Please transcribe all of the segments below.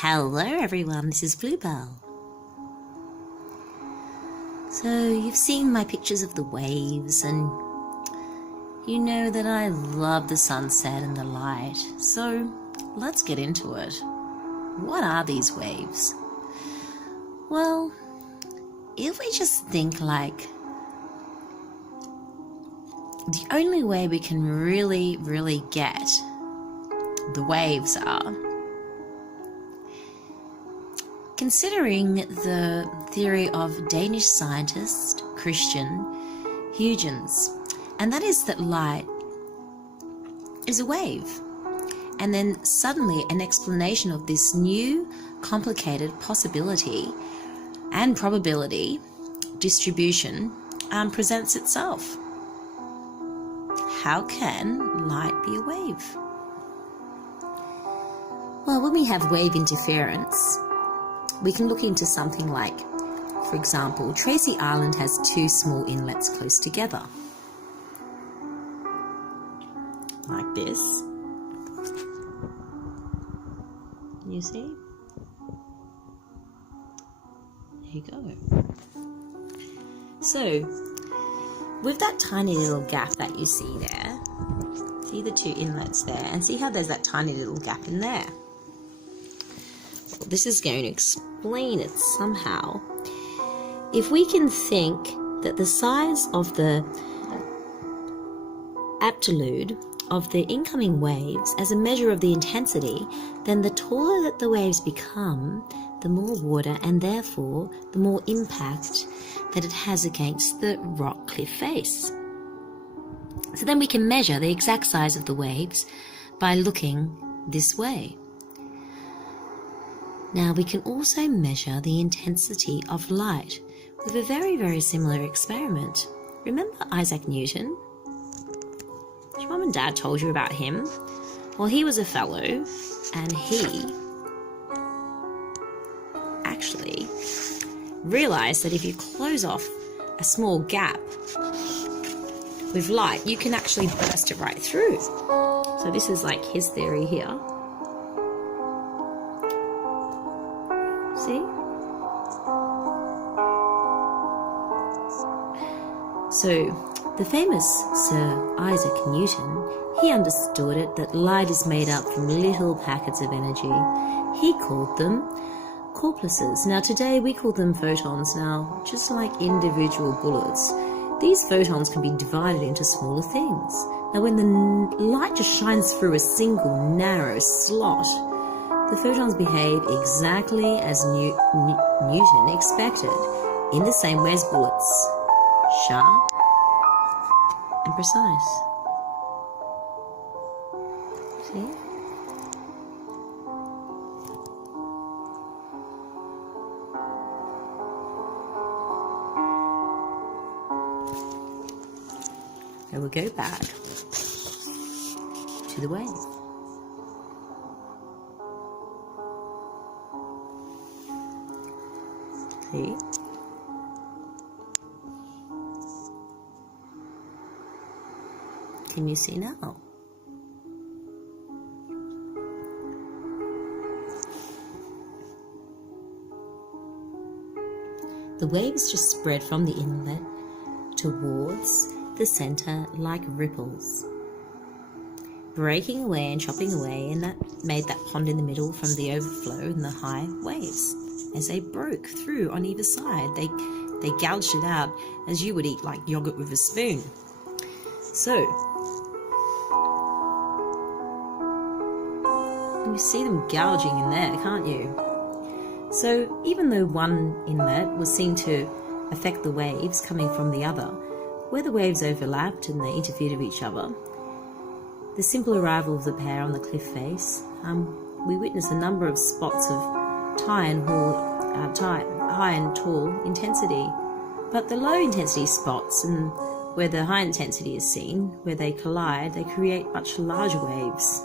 Hello everyone, this is Bluebell. So you've seen my pictures of the waves and you know that I love the sunset and the light. So let's get into it. What are these waves? Well, if we just think like the only way we can really get the waves are considering the theory of Danish scientist Christian Huygens, and that is that light is a wave. And then suddenly an explanation of this new complicated possibility and probability distribution presents itself. How can light be a wave? Well, when we have wave interference, we can look into something like, for example, Tracy Island has two small inlets close together, like this. You see? There you go. So, with that tiny little gap that you see there, see the two inlets there, and see how there's that tiny little gap in there. Well, this is going to explain it somehow. If we can think that the size of the amplitude of the incoming waves as a measure of the intensity, then the taller that the waves become, the more water and therefore the more impact that it has against the rock cliff face. So then we can measure the exact size of the waves by looking this way. Now we can also measure the intensity of light with a very similar experiment. Remember Isaac Newton? Your mum and dad told you about him? Well, he was a fellow and he actually realized that if you close off a small gap with light, you can actually burst it right through. So this is like his theory here. See? So the famous Sir Issac Newton, he understood it that light is made up from little packets of energy. He called them corpuscles. Now today we call them photons. Now, just like individual bullets, these photons can be divided into smaller things. Now when the light just shines through a single narrow slot, the photons behave exactly as Newton expected, in the same way as bullets, sharp and precise. See? And we'll go back to the wave. See? Can you see now? The waves just spread from the inlet towards the center like ripples, breaking away and chopping away, and that made that pond in the middle from the overflow and the high waves. As they broke through on either side, they gouged it out as you would eat like yogurt with a spoon. So you see them gouging in there, can't you? So even though one inlet was seen to affect the waves coming from the other, where the waves overlapped and they interfered with each other, the simple arrival of the pair on the cliff face, we witnessed a number of spots of high and tall intensity. But the low intensity spots, and where the high intensity is seen, where they collide, they create much larger waves.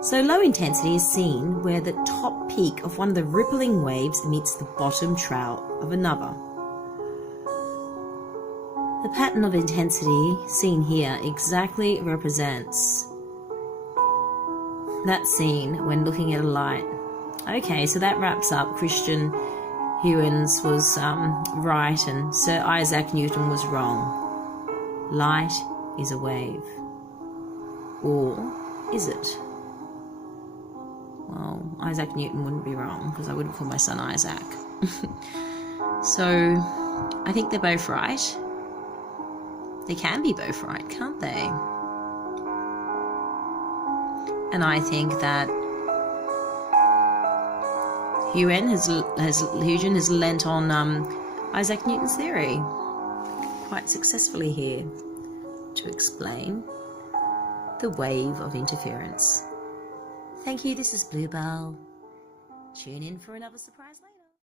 So low intensity is seen where the top peak of one of the rippling waves meets the bottom trough of another. The pattern of intensity seen here exactly represents that scene when looking at a light Okay, so that wraps up. Christian Huygens was right and Sir Isaac Newton was wrong. Light is a wave. Or is it? Well, Isaac Newton wouldn't be wrong because I wouldn't call my son Isaac. So I think they're both right. They can be both right, can't they? And I think that Huygens has lent on Isaac Newton's theory quite successfully here to explain the wave of interference. Thank you, this is Bluebell. Tune in for another surprise later.